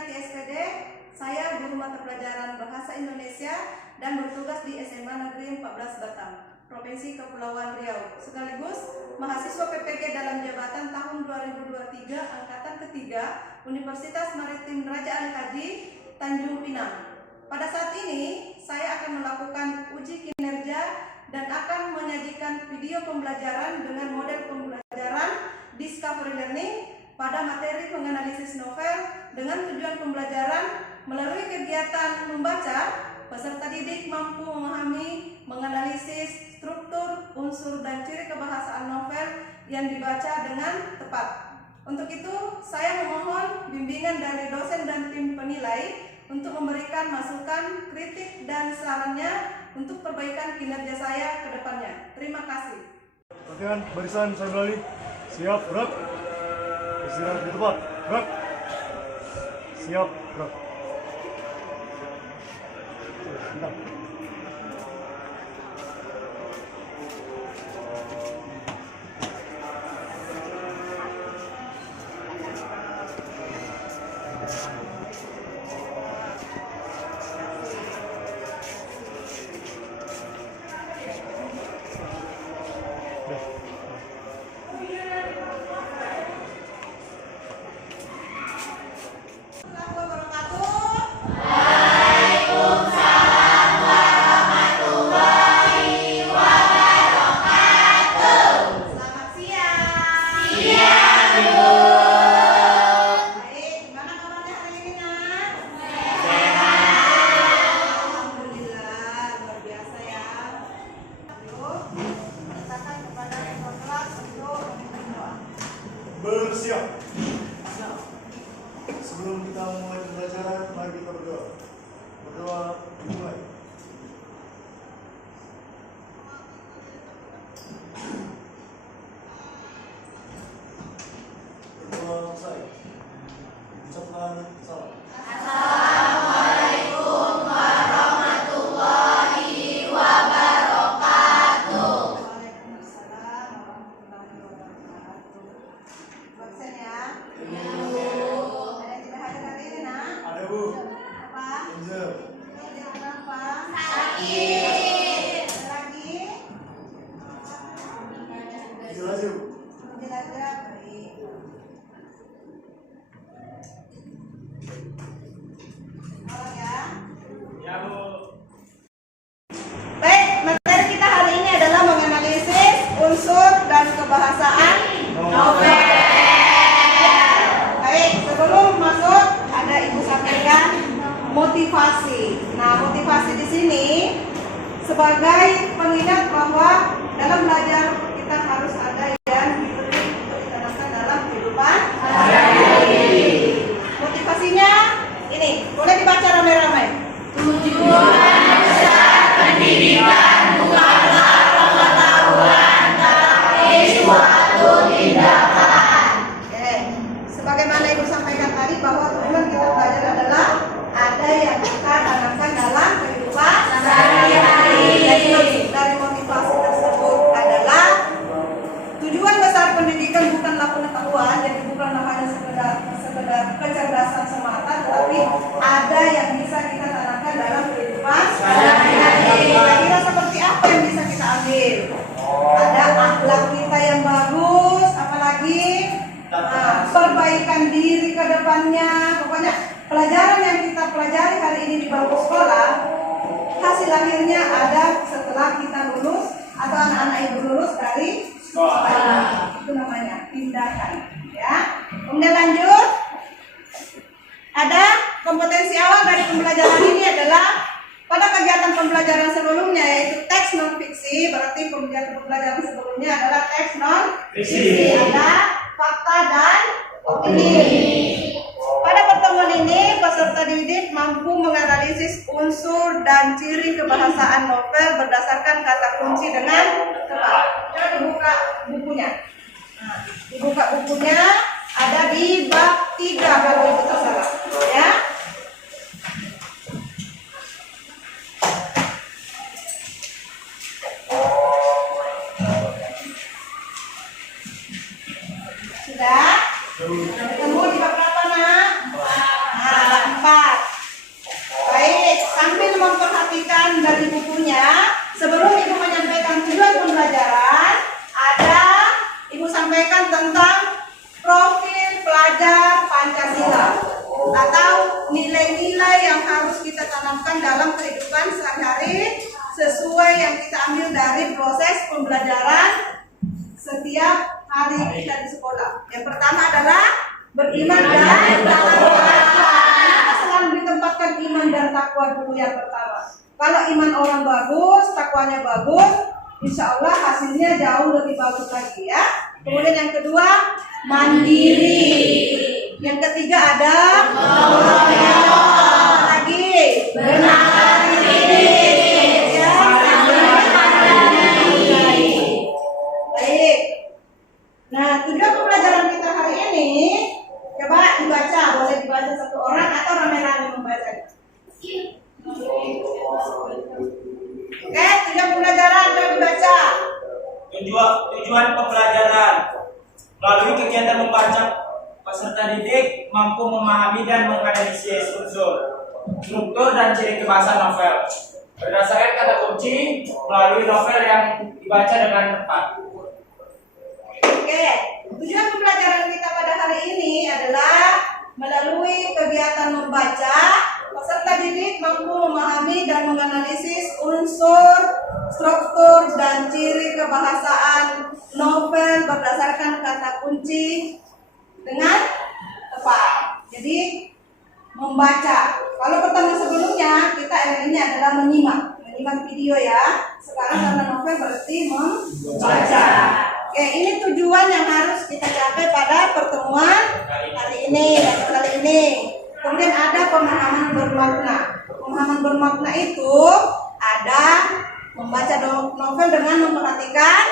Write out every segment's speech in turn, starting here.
Sumiati SPD, saya guru mata pelajaran Bahasa Indonesia dan bertugas di SMA Negeri 14 Batam, Provinsi Kepulauan Riau, sekaligus mahasiswa PPG dalam jabatan tahun 2023 angkatan ketiga Universitas Maritim Raja Ali Haji Tanjung Pinang. Pada saat ini saya akan melakukan uji kinerja dan akan menyajikan video pembelajaran dengan model pembelajaran Discovery Learning pada materi penganalisis novel dengan tujuan pembelajaran melalui kegiatan membaca, peserta didik mampu memahami, menganalisis struktur, unsur, dan ciri kebahasaan novel yang dibaca dengan tepat. Untuk itu, saya memohon bimbingan dari dosen dan tim penilai untuk memberikan masukan, kritik, dan sarannya untuk perbaikan kinerja saya ke depannya. Terima kasih. Latihan barisan saya balik. Siap, gerak. Istirahat di tempat. Gerak. Siap, gerak. Bentar. Bersiap. Sebelum kita mulai pembelajaran, mari kita berdoa. Berdoa dimulai. Berdoa selesai. Ucapkan salam. Assalamualaikum warahmatullahi wabarakatuh. Waalaikumsalam warahmatullahi wabarakatuh. Absen ya. Ya, Ada yang tidak hadir hari ini, nak? Ada, Bu. Apa? Angel. Dia kenapa? sakit. Ada lagi? Angel aja, Bu. Belajar. Baik. Awal ya. Ya, Bu. Baik, materi kita hari ini adalah menganalisis unsur dan kebahasaan novel. Baik, sebelum masuk ada Ibu sampaikan motivasi. Nah, motivasi di sini sebagai pengingat bahwa dalam belajar kita harus ada yang diberi untuk ditanamkan dalam kehidupan sehari-hari. Motivasinya ini, boleh dibaca ramai-ramai. Tujuan besar pendidikan bukanlah pengetahuan, tapi suatu tindakan. Oke, sebagaimana Ibu sampaikan tadi bahwa tujuan kita belajar adalah ada yang kita tanamkan dalam kehidupan sehari-hari. Jadi dari motivasi tersebut adalah tujuan besar pendidikan bukanlah pengetahuan, jadi bukanlah hanya sekedar kecerdasan semata, tetapi ada yang bisa kita tanamkan dalam kehidupan sehari-hari. Kira-kira seperti apa yang bisa kita ambil? Ada akhlak kita yang bagus, apalagi perbaikan diri ke depannya. Pokoknya pelajaran yang kita pelajari hari ini di bangku sekolah, hasil akhirnya ada setelah kita lulus atau anak-anak ibu lulus dari sekolah. Itu namanya tindakan, ya. Kemudian lanjut, ada kompetensi awal dari pembelajaran ini adalah pada kegiatan pembelajaran sebelumnya, yaitu teks non fiksi. Berarti pembelajaran sebelumnya adalah teks non fiksi, ada fakta dan opini. Pada pertemuan ini, peserta didik mampu menganalisis unsur dan ciri kebahasaan novel berdasarkan kata kunci dengan tepat. Coba dibuka bukunya. Nah, dibuka bukunya, ada di bab 3 kalau Ibu tak salah, ya. Sudah? Ketemu di bab berapa, nak? Nah, dari proses pembelajaran setiap hari kita di sekolah. Yang pertama adalah beriman dan takwa. Kita selalu ditempatkan iman dan takwa dulu yang pertama. Kalau iman orang bagus, takwanya bagus, insya Allah hasilnya jauh lebih bagus lagi ya. Kemudian yang kedua, mandiri. Yang ketiga ada lagi benar diri. Ya, baik. Nah, tujuan pembelajaran kita hari ini coba dibaca, boleh dibaca satu orang atau rame-rame membaca. Oke, tujuan pembelajaran coba dibaca. Tujuan pembelajaran melalui kegiatan membaca, peserta didik mampu memahami dan menganalisis unsur, struktur dan ciri kebahasaan novel berdasarkan kata kunci melalui novel yang dibaca dengan tepat. Oke, tujuan pembelajaran kita pada hari ini adalah melalui kegiatan membaca, peserta didik mampu memahami dan menganalisis unsur, struktur, dan ciri kebahasaan novel berdasarkan kata kunci dengan tepat. Jadi membaca. Kalau pertemuan sebelumnya kita ini adalah menyimak video ya. Sekarang karena novel berarti membaca. Oke, ini tujuan yang harus kita capai pada pertemuan hari ini dan kali ini. Kemudian ada pemahaman bermakna. Pemahaman bermakna itu ada membaca novel dengan memperhatikan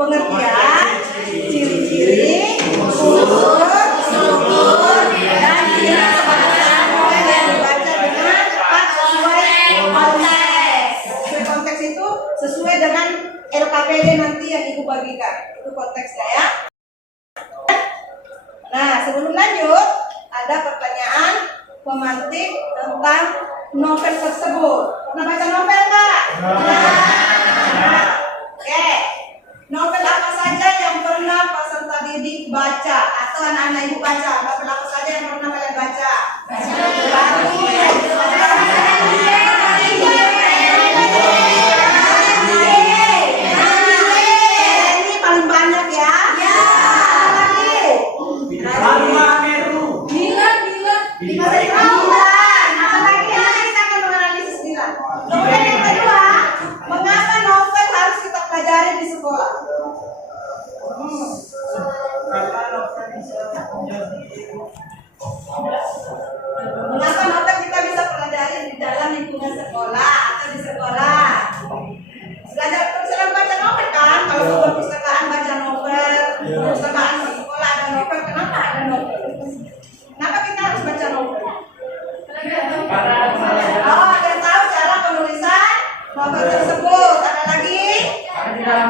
pengertian, ciri-ciri, unsur, struktur, dan ciri kebahasaan novel yang dibaca dengan tepat sesuai konteks. Sesuai konteks itu sesuai dengan LKPD nanti yang Ibu bagikan. Itu konteksnya ya. Nah, sebelum lanjut, ada pertanyaan pemantik tentang novel tersebut. Pernah baca novel nggak? Nah, oke. Novel apa saja yang pernah peserta didik baca atau anak-anak Ibu baca? Novel apa saja yang pernah kalian baca? Ini paling banyak ya. Apalagi kita akan menganalisis Dilan. Kemudian yang kedua, mengapa novel harus kita pelajari di sekolah? Mengapa novel kita bisa pelajari di dalam lingkungan sekolah atau di sekolah? Selalu baca novel kan? Kalau ke perpustakaan baca novel, perpustakaan di sekolah ada novel. Kenapa ada novel? Kenapa kita harus baca novel? Oh, dan tahu cara penulisan novel tersebut. Ada lagi? Karena di dalam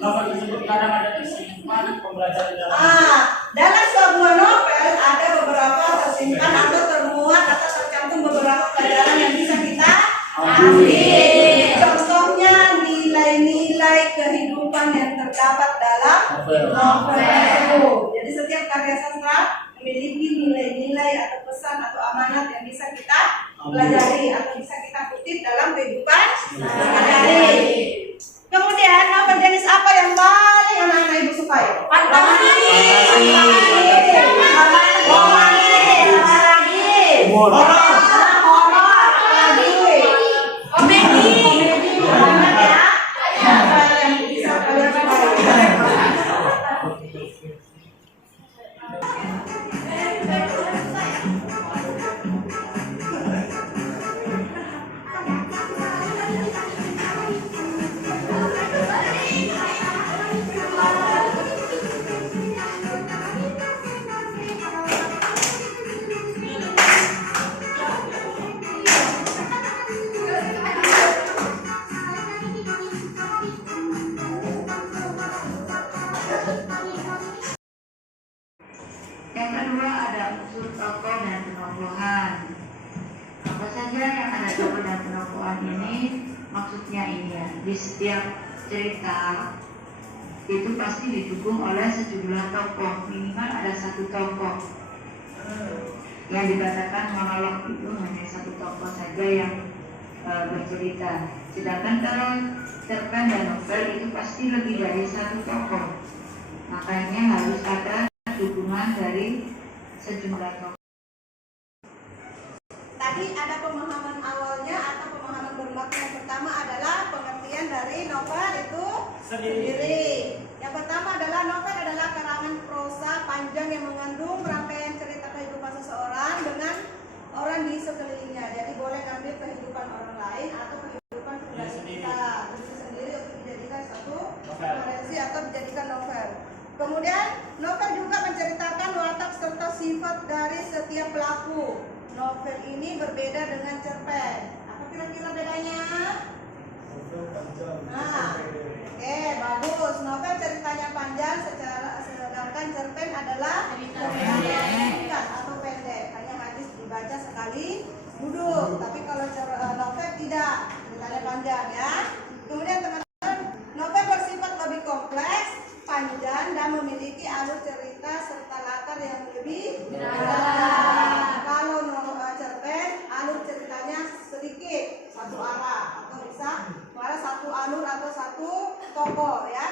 novel tersebut kadang ada tersimpan pembelajaran dalam. Dalam sebuah novel ada beberapa tersimpan atau termuat atau tercantum beberapa pelajaran yang bisa kita ambil. Contohnya nilai-nilai kehidupan yang terdapat dalam novel tersebut. Jadi setiap karya sastra memiliki nilai-nilai atau pesan atau amanat yang bisa kita pelajari atau bisa kita kutip dalam kehidupan sehari-hari. Kemudian novel jenis apa yang paling anak-anak Ibu sukai? Fantasi. Yang kedua ada unsur tokoh dan penokohan. Apa saja yang ada tokoh dan penokohan ini? Maksudnya ini ya, di setiap cerita itu pasti didukung oleh sejumlah tokoh, minimal ada satu tokoh. Yang dikatakan monolog itu hanya satu tokoh saja yang bercerita. Sedangkan kalau cerpen dan novel itu pasti lebih dari satu tokoh. Makanya harus ada dukungan dari sejumlah tokoh. Tadi ada pemahaman awalnya atau pemahaman bermakna. Yang pertama adalah pengertian dari novel itu sendiri. Yang pertama adalah novel adalah karangan prosa panjang yang mengandung rangkaian cerita kehidupan seseorang dengan orang di sekelilingnya. Jadi boleh ngambil kehidupan orang lain atau kehidupan pribadi kita sendiri untuk dijadikan satu referensi atau dijadikan novel. Kemudian novel juga menceritakan watak serta sifat dari setiap pelaku. Novel ini berbeda dengan cerpen. Apa kira-kira bedanya? Nah, oke, bagus. Novel ceritanya panjang, sedangkan cerpen adalah ceritanya singkat atau pendek. Hanya habis dibaca sekali duduk. Tapi kalau novel tidak, ceritanya panjang ya. Kemudian teman-teman, novel bersifat lebih kompleks, panjang dan memiliki alur cerita serta latar yang lebih dalam. Kalau cerpen, alur ceritanya sedikit, satu arah atau bisa mengarah satu alur atau satu tokoh ya.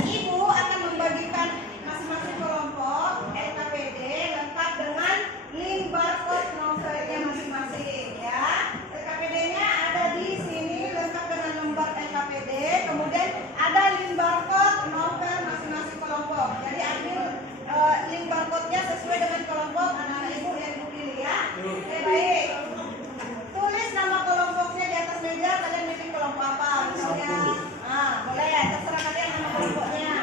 Ibu akan membagikan masing-masing kelompok LKPD lengkap dengan link barcode novelnya masing-masing ya. LKPD-nya ada di sini lengkap dengan lembar LKPD, kemudian ada link barcode novel masing-masing kelompok. Jadi ambil link barcode-nya sesuai dengan kelompok anak-anak ibu yang ibu pilih ya. Oke, baik. Tulis nama kelompoknya di atas meja, kalian pilih kelompok apa misalnya. Nah, boleh, terserah kalian nama kelompoknya.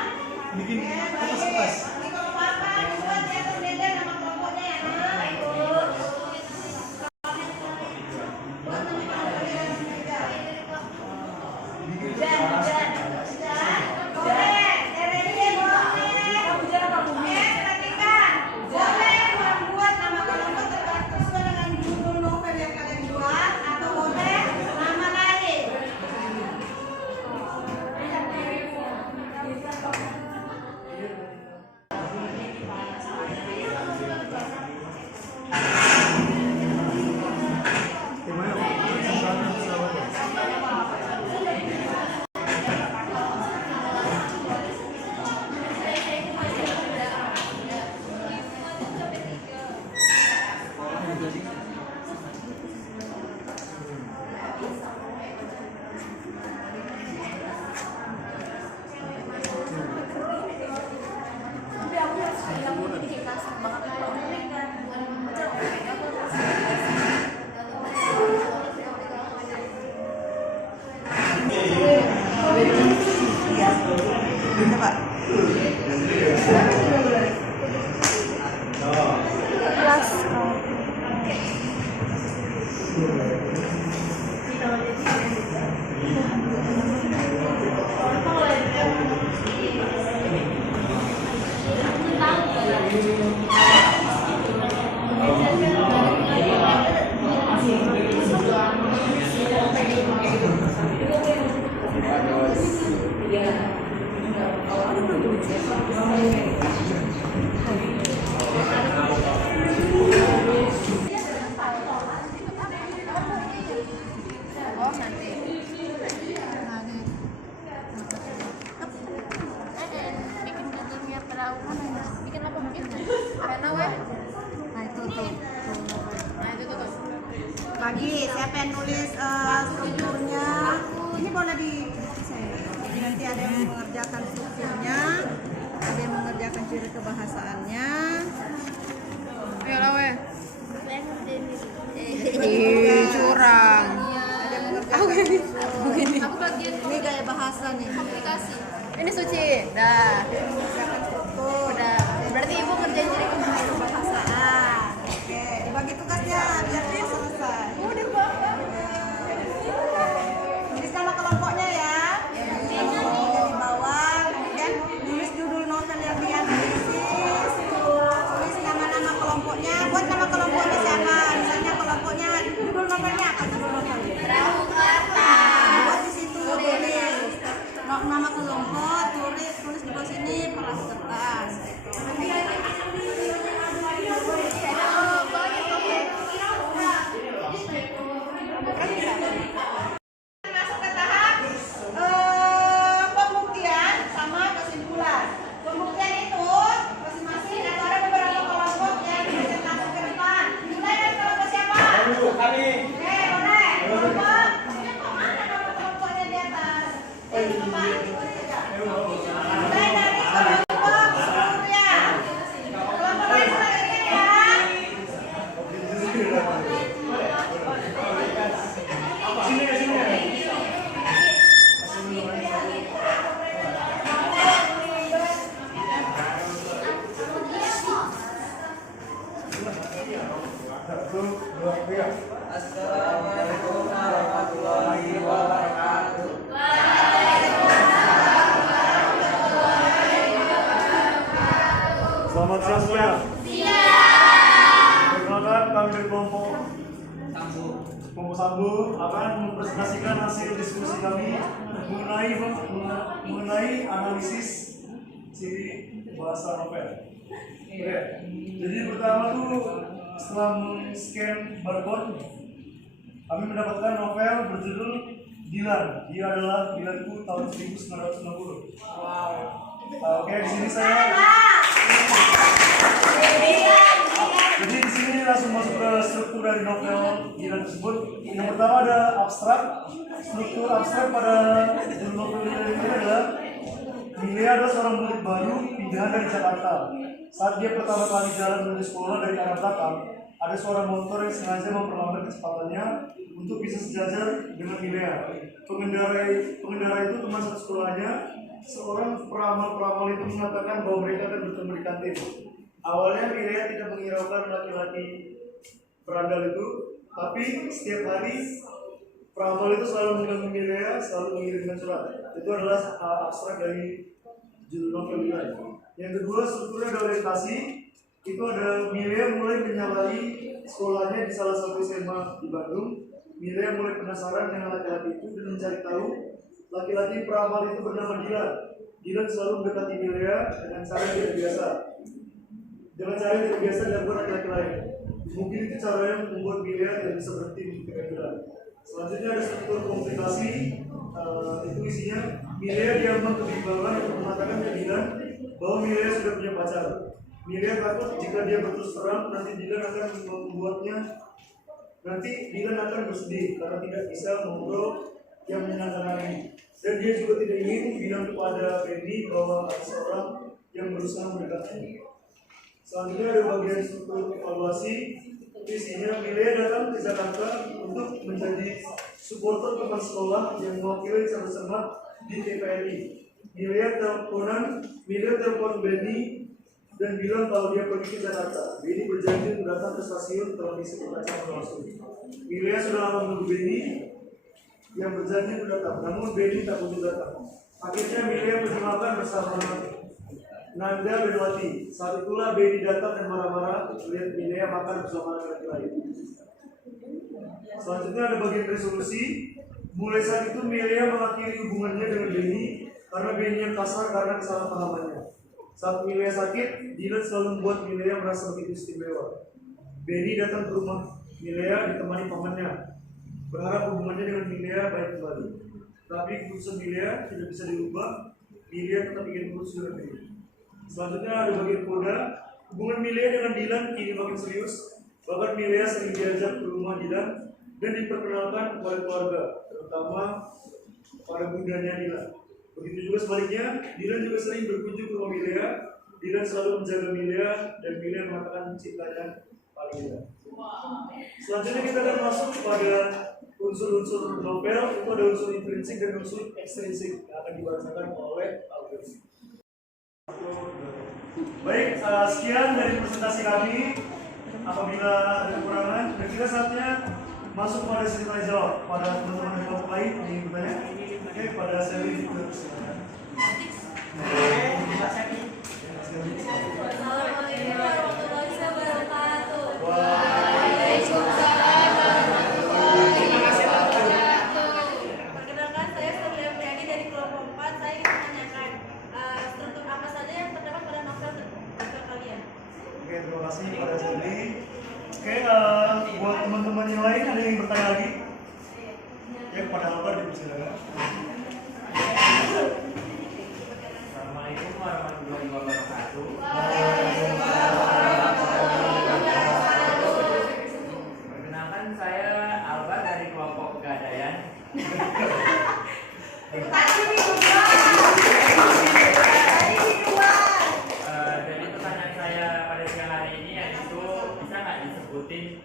Bikin Oke, kertas baik. kertas. Ini kelompok apa? Dibuat di atas meja nama kelompoknya ya. Nah, ikut. Buat nama kelompoknya di atas meja. Hujan. Boleh. Ready, boleh. Perhatikan. Boleh membuat nama kelompok sesuai dengan judul novel yang kalian buat atau boleh nama lain. Gimana? Misalnya apa? Coba. Bagi siapa yang nulis strukturnya, ini boleh di saya. Jadi nanti ada yang mengerjakan strukturnya, ada yang mengerjakan ciri kebahasaannya. Ayo lah weh. Curang. Ada yang mengerjakan Begini. Aku bagian ini gaya bahasa nih. aplikasi. Ini Suci. Dah. Mengerjakan struktur. Udah. Berarti ibu kerjain ciri kebahasan. Kebahasaan. Oke, dibagi tugasnya biar dia selesai. Udah bapak. Tulis nama kelompoknya ya. Kelompoknya di bawah, kemudian tulis judul novel yang dianalisis. Tulis nama-nama kelompoknya. Buat nama kelompok nih. boleh. Kelompok. Mana nama kelompoknya di atas? Bapak. Mulai dari kelompok Surya. Kelompok lain sebagainya ya. Sini ya, sini ya. Satu, dua, tiga. Assalamualaikum warahmatullahi wabarakatuh. Selamat siang semuanya. Perkenalkan kami dari kelompok Sambu akan mempresentasikan hasil diskusi kami mengenai analisis si bahasa novel. Oke. Jadi pertama tuh setelah men-scan barcode, kami mendapatkan novel berjudul Dilan. Dia adalah Dilanku tahun 1960. Oke, di sini saya. Jadi di sini langsung masuk ke struktur dari novel Dilan tersebut. Yang pertama ada abstrak. Struktur abstrak pada judul novel Dilan ini adalah Milea adalah seorang murid baru pindahan dari Jakarta. Saat dia pertama kali jalan menuju sekolah dari arah belakang, ada suara motor yang sengaja memperlambat kecepatannya untuk bisa sejajar dengan Milea. Pengendara itu teman satu sekolahnya. Seorang peramal itu mengatakan bahwa mereka akan bertemu di kantin. Awalnya Milea tidak menghiraukan laki-laki berandal itu, tapi setiap hari peramal itu selalu mengganggu Milea, selalu mengirimkan surat. Itu adalah abstrak dari judul novel Dilan. Yang kedua, strukturnya ada orientasi. Itu ada Milea mulai menyalahi sekolahnya di salah satu SMA di Bandung. Milea mulai penasaran dengan laki-laki itu dan mencari tahu laki-laki peramal itu bernama Dilan. Dilan selalu mendekati Milea dengan cara yang tidak biasa. Dengan cara yang tidak biasa dilakukan laki-laki lain. Mungkin itu cara yang membuat Milea tidak bisa berhenti mencintai Dilan. Selanjutnya ada struktur komunikasi. Itu isinya Milea diambang kebimbangan untuk mengatakan ke Dilan bahwa Milea sudah punya pacar. Milea takut jika dia berterus terang nanti Dilan akan bersedih karena tidak bisa mengobrol yang menyenangkan hari. Dan dia juga tidak ingin bilang kepada Benny bahwa ada seorang yang berusaha mendekatnya. Selanjutnya ada bagian struktur evaluasi. Isinya Milea datang ke Jakarta untuk menjadi supporter teman sekolah yang mewakili Cermat di TPRI. Milea telepon Benny dan bilang kalau dia pergi ke Jakarta. Benny berjanji untuk datang ke stasiun televisi percakapan langsung. Milea sudah lama menunggu Benny yang berjanji untuk datang, namun Benny tak kunjung datang. Akhirnya Milea berjumpa bersama Nanda Benwati. Saat itulah Benny datang dan marah-marah melihat Milea makan bersama laki-laki lain. Selanjutnya ada bagian resolusi. Mulai saat itu Milea mengakhiri hubungannya dengan Benny karena Benny yang kasar karena kesalahpahamannya. Saat Milea sakit, Dilan selalu membuat Milea merasa begitu istimewa. Benny datang ke rumah Milea ditemani pamannya, berharap hubungannya dengan Milea baik kembali. Tapi keputusan Milea tidak bisa dirubah. Milea tetap ingin putus dengan Benny. Selanjutnya ada bagian koda. Hubungan Milea dengan Dilan kini makin serius. Bahkan Milea sering diajak ke rumah Dilan dan diperkenalkan kepada keluarga, terutama pada bundanya Dilan. Begitu juga sebaliknya, Dilan juga sering berkunjung ke rumah Milea. Dilan selalu menjaga Milea dan Milea mengatakan cintanya pada Dilan. Selanjutnya kita akan masuk pada unsur-unsur novel. Itu ada unsur intrinsik dan unsur ekstrinsik yang akan dibacakan oleh Alvin. Baik, sekian dari presentasi kami. Apabila ada kekurangan, dan kita saatnya masuk pada sesi tanya jawab pada teman-teman dari kelompok lain yang ingin bertanya. Oke, pada seri itu silakan. Assalamualaikum warahmatullahi wabarakatuh. Perkenalkan, saya Surya Priani dari kelompok 4. Saya ingin menanyakan struktur apa saja yang terdapat pada novel kalian. Oke, terima kasih kepada Jody. Oke, buat teman-teman yang lain ada yang bertanya lagi? Ya, kepada Albert dipersilakan. Assalamualaikum warahmatullahi wabarakatuh. Perkenalkan saya Jadi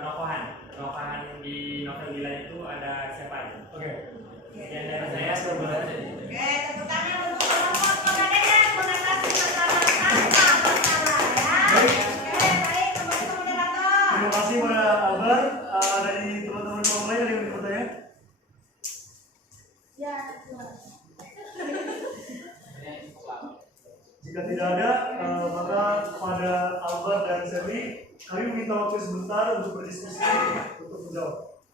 penokohan di novel Dilan itu ada siapa aja? Oke. Sekian dari saya sebelumnya. Oke, tepuk tangan untuk kelompok pegadaian yang mengatasi masalah tanpa masalah ya. Oke, baik kembali ke moderator. Terima kasih pada Albert. Dari teman-teman yang lain ada yang ingin bertanya? Ya, Jika tidak ada, maka pada Albert dan Sherly, kami meminta waktu sebentar untuk berdiskusi untuk menjawab.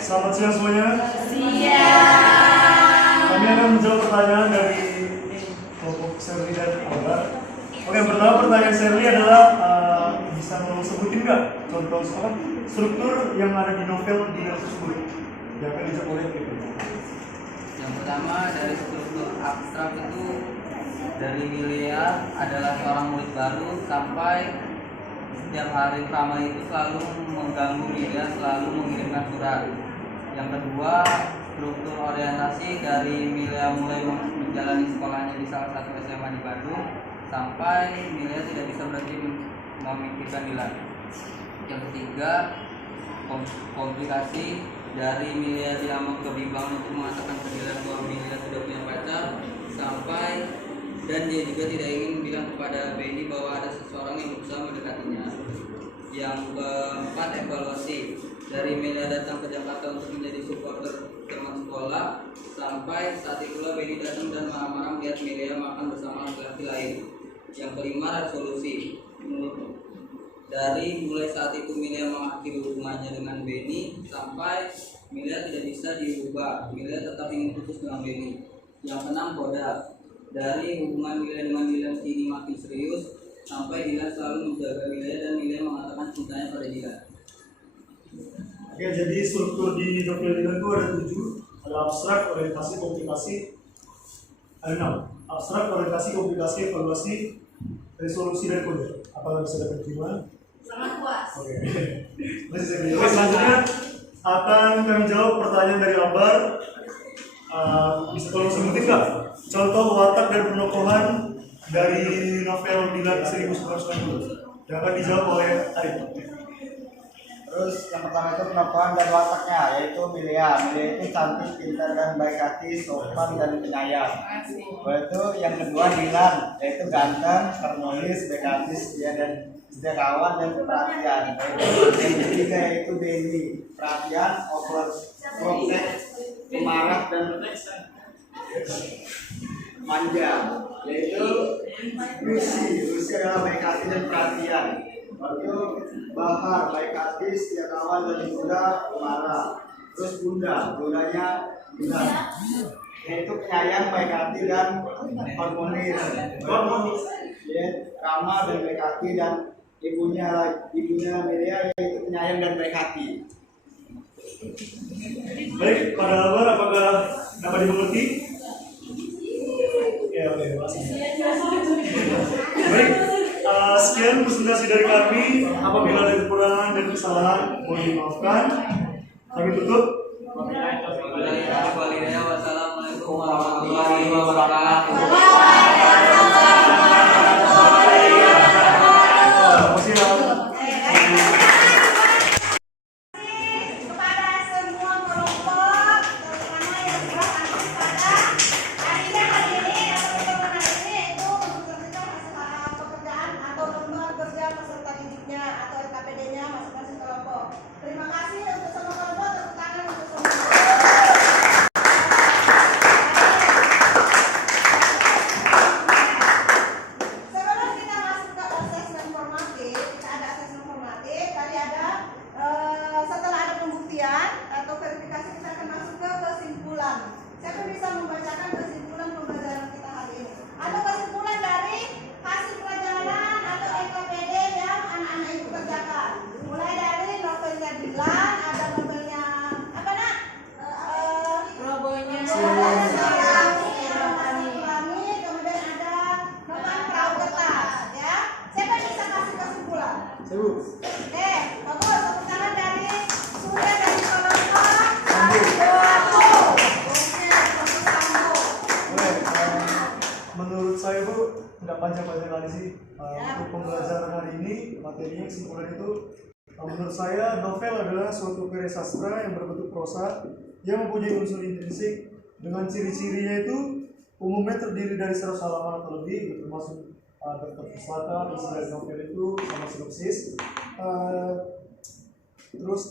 Selamat siang semuanya. Kami akan menjawab pertanyaan dari kelompok Sherly dan Albert. Oke, yang pertama pertanyaan Sherly adalah bisa mau sebutin nggak contoh struktur yang ada di novel Dilan tersebut yang akan dijawab oleh kita. Yang pertama dari struktur abstrak itu dari Milea adalah seorang murid baru sampai setiap hari Prama itu selalu mengganggu Milea, selalu mengirimkan surat. Yang kedua struktur orientasi dari Milea mulai menjalani sekolahnya di salah satu SMA di Bandung sampai Milea tidak bisa berhenti memikirkan Dilan. Yang ketiga komplikasi dari Milea diamuk kebimbangan untuk mengatakan ke Dilan bahwa Milea sudah punya pacar sampai dan dia juga tidak ingin bilang kepada Benny bahwa ada seseorang yang berusaha mendekatinya. Yang keempat evaluasi dari Milea datang ke Jakarta untuk menjadi supporter teman sekolah sampai saat itulah Benny datang dan marah-marah melihat Milea makan bersama laki-laki lain. Yang kelima resolusi dari mulai saat itu Milea mengakhiri hubungannya dengan Benny sampai Milea tidak bisa diubah. Milea tetap ingin putus dengan Benny. Yang keenam koda dari hubungan Milea dengan Dilan ini makin serius sampai Dilan selalu menjaga Milea dan Milea mengatakan cintanya pada Dilan. Oke, jadi struktur di novel Dilan itu ada 7. Ada abstrak, orientasi, komplikasi. Ada 6. Abstrak, orientasi, komplikasi, evaluasi, resolusi, dan kode. Apakah bisa dapat terima? sangat puas. Oke. Masih saya beri. Oke, selanjutnya akan kami jawab pertanyaan dari Ambar. Bisa tolong sebutin nggak contoh watak dan penokohan dari novel Dilan 1990 yang akan dijawab oleh Arif. Terus yang pertama itu penokohan dan wataknya, yaitu Milea. Milea itu cantik, pintar dan baik hati, sopan dan penyayang. Yaitu yang kedua Dilan, yaitu ganteng, harmonis, baik hati, setia dan setia kawan dan perhatian. Yang ketiga yaitu Benny, perhatian, overprotect, pemarah dan manja. Yaitu Lucy adalah baik hati dan perhatian. Lalu Bahar, baik hati, setia kawan dan juga pemarah. Terus Bundanya Dilan, yaitu penyayang, baik hati dan harmonis. Ya, ramah dan baik hati, dan ibunya Milea yaitu penyayang dan baik hati. Baik, pada Albar apakah dapat dimengerti? Ya, oke, makasih. Baik. Sekian presentasi dari kami. Apabila ada kekurangan dan kesalahan, mohon dimaafkan. Kami tutup. Wassalamualaikum warahmatullahi wabarakatuh. Kepada semua kelompok, terutama yang berfokus pada akhirnya hari ini atau pertemuan hari ini itu memberikan hasil pekerjaan atau lomba kerja peserta didiknya atau KPD-nya masing-masing kelompok. Terima kasih untuk semua kelompok, tepuk tangan untuk semua kelompok. Sebelum kita masuk ke asesmen formatif, kita ada asesmen formatif. Tadi ada setelah ada pembuktian atau verifikasi, kita akan masuk ke kesimpulan. Siapa bisa membacakan kesimpulan pembelajaran kita hari ini? Ada kesimpulan dari hasil pelajaran atau LKPD yang anak-anak itu kerjakan. Mulai dari novelnya Dilan, ada novelnya apa nak? Robonya Kemudian ada novel Perahu Kertas, ya. Siapa yang bisa kasih kesimpulan? Bagus, tepuk tangan dari Surya dari kelompok Sambo. Oke, kelompok Sambo. Menurut saya Bu nggak panjang-panjang kali sih. Untuk pembelajaran hari ini, materinya kesimpulan itu, menurut saya novel adalah suatu karya sastra yang berbentuk prosa yang mempunyai unsur intrinsik dengan ciri-cirinya itu umumnya terdiri dari 100 halaman atau lebih, termasuk daftar pustaka, isi dari novel itu sama sinopsis. Terus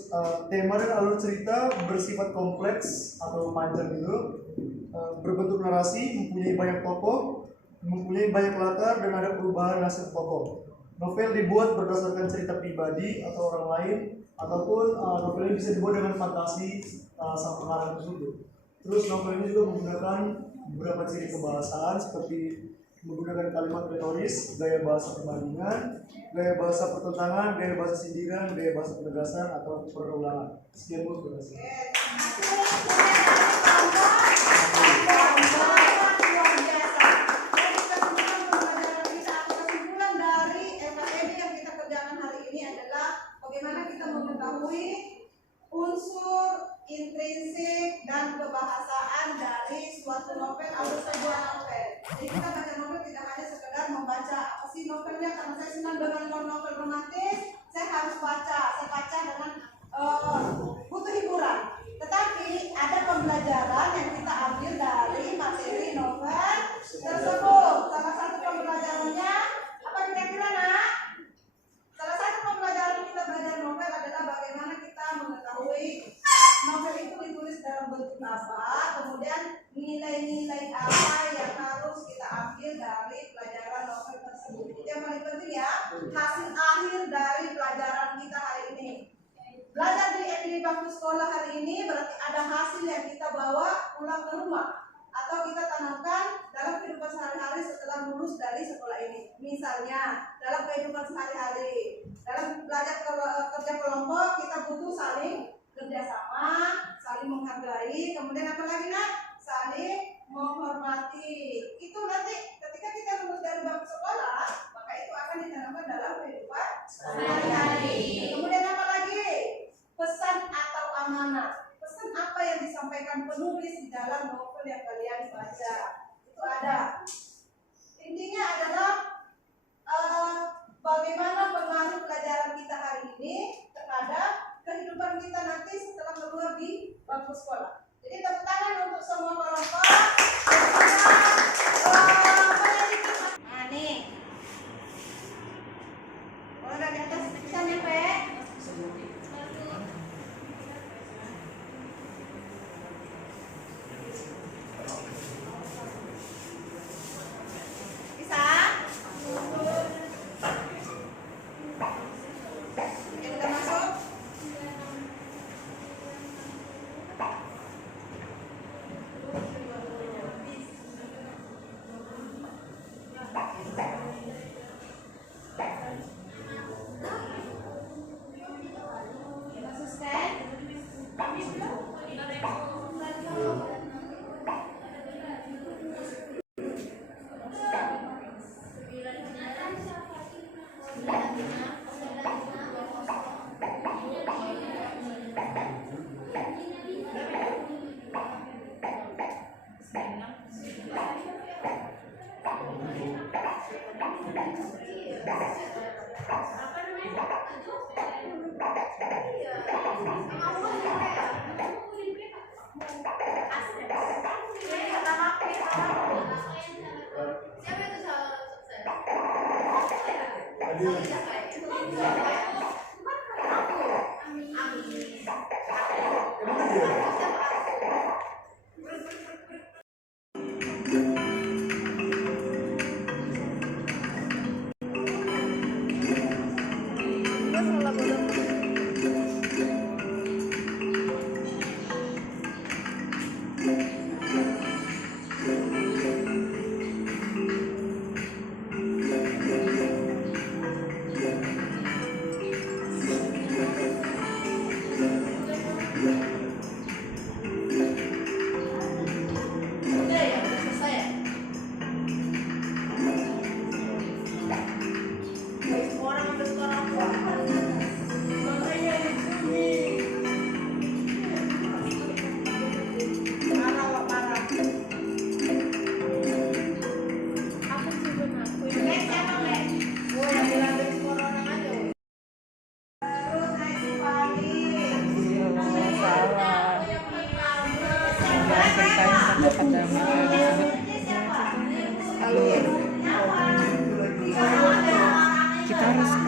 tema dan alur cerita bersifat kompleks atau panjang gitu, berbentuk narasi, mempunyai banyak tokoh, mempunyai banyak latar dan ada perubahan nasib tokoh. Novel dibuat berdasarkan cerita pribadi atau orang lain, ataupun novel ini bisa dibuat dengan fantasi sang pengarang tersebut. Terus novel ini juga menggunakan beberapa ciri kebahasaan seperti menggunakan kalimat retoris, gaya bahasa perbandingan, gaya bahasa pertentangan, gaya bahasa sindiran, gaya bahasa penegasan atau perulangan. Sekian Bu, terima kasih. Kesimpulan dari FKD yang kita kerjakan hari ini adalah bagaimana kita mengetahui unsur intrinsik dan kebahasaan dari suatu novel atau sebuah novel. Jadi kita baca novel tidak hanya sekedar membaca apa sih novelnya, karena saya senang dengan novel romantis, saya harus baca, saya baca dengan butuh hiburan. Tetapi ada pembelajaran yang kita ambil dari materi novel tersebut. Salah satu pembelajarannya apa kira-kira nak? Salah satu pembelajaran kita belajar novel adalah bagaimana kita mengetahui novel itu ditulis dalam bentuk apa, kemudian nilai-nilai apa yang harus kita ambil dari pelajaran novel tersebut. Itu yang paling penting ya, hasil akhir dari pelajaran kita hari ini. Belajar di bangku sekolah hari ini berarti ada hasil yang kita bawa pulang ke rumah atau kita tanamkan dalam kehidupan sehari-hari setelah lulus dari sekolah ini. Misalnya dalam kehidupan sehari-hari, dalam belajar kerja kelompok kita butuh saling kerjasama, saling menghargai, kemudian apa lagi nak? Saling menghormati. Itu nanti ketika kita lulus dari bangku sekolah, maka itu akan ditanamkan dalam kehidupan sehari-hari. Kemudian apa lagi? Pesan atau amanat. Pesan apa yang disampaikan penulis di dalam novel yang kalian baca? Itu ada. Intinya adalah bagaimana pengaruh pelajaran kita hari ini terhadap kehidupan kita nanti setelah keluar di bangku sekolah. Jadi tepuk tangan untuk semua kelompok. Nah nih, kalau udah di atas bisa nyampe. Bisa? Yang udah masuk?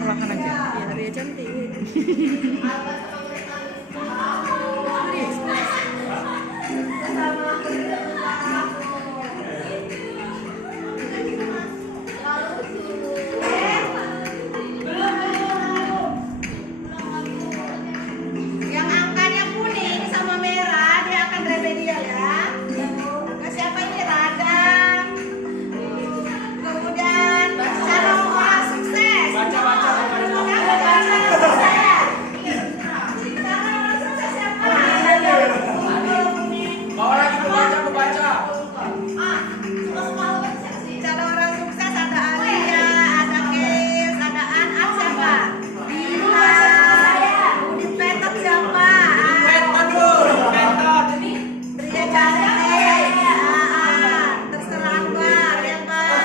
perlahan aja. Biar dia cantik. Yang angkanya kuning sama merah dia akan remedial ya. Ke siapa ini? Rada. Kemudian calon orang sukses. Baca. Yang baca sukses. Calon orang sukses siapa? Bawa lagi baca. Calon orang sukses ada Alia, ada Kes, ada Anat siapa? Dina. Di Petot siapa? Pria cantik. Terserah Mbak, ya Mbak.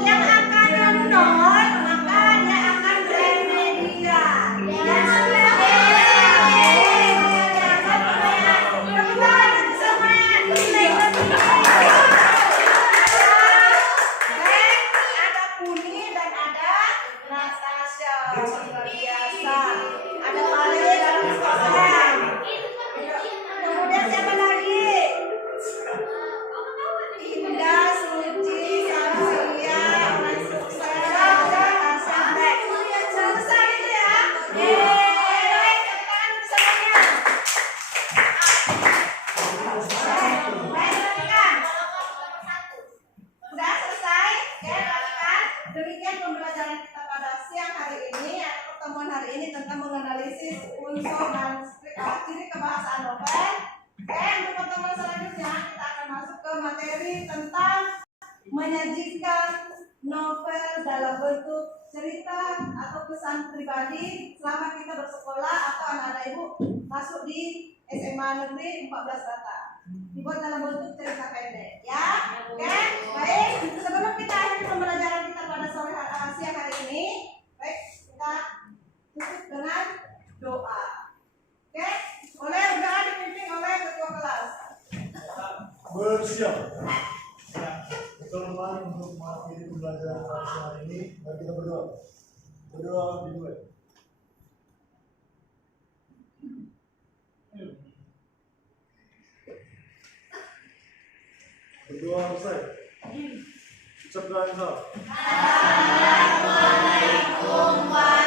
Yang akan nol, maka dia akan remedial. Ada Kuni dan ada Natasha, luar biasa. Ada Pale dan Mustafa. Kemudian siapa lagi? Indah, Suci, Sylvia, orang sukses, Natasha, Black. Selesai itu ya? Yeay, tekan semuanya. Baik, perhatikan. Sudah selesai? Ya, perhatikan. Demikian pembelajaran kita pada siang hari ini atau pertemuan hari ini tentang menganalisis unsur dan ciri kebahasaan novel. Untuk pertemuan selanjutnya kita akan masuk ke materi tentang menyajikan novel dalam bentuk cerita atau pesan pribadi selama kita bersekolah atau anak-anak ibu masuk di SMA Negeri 14 Rata. Dibuat dalam bentuk cerita pendek, ya. Oke, baik. Sebelum kita akhiri pembelajaran kita pada siang hari ini, baik kita tutup dengan doa. Oke, boleh doa dipimpin oleh ketua kelas. Bersiap. Teman untuk mengakhiri pembelajaran pada siang hari ini, mari kita berdoa. Berdoa dimulai. Berdoa selesai. Ucapkan salam. Assalamualaikum warahmatullahi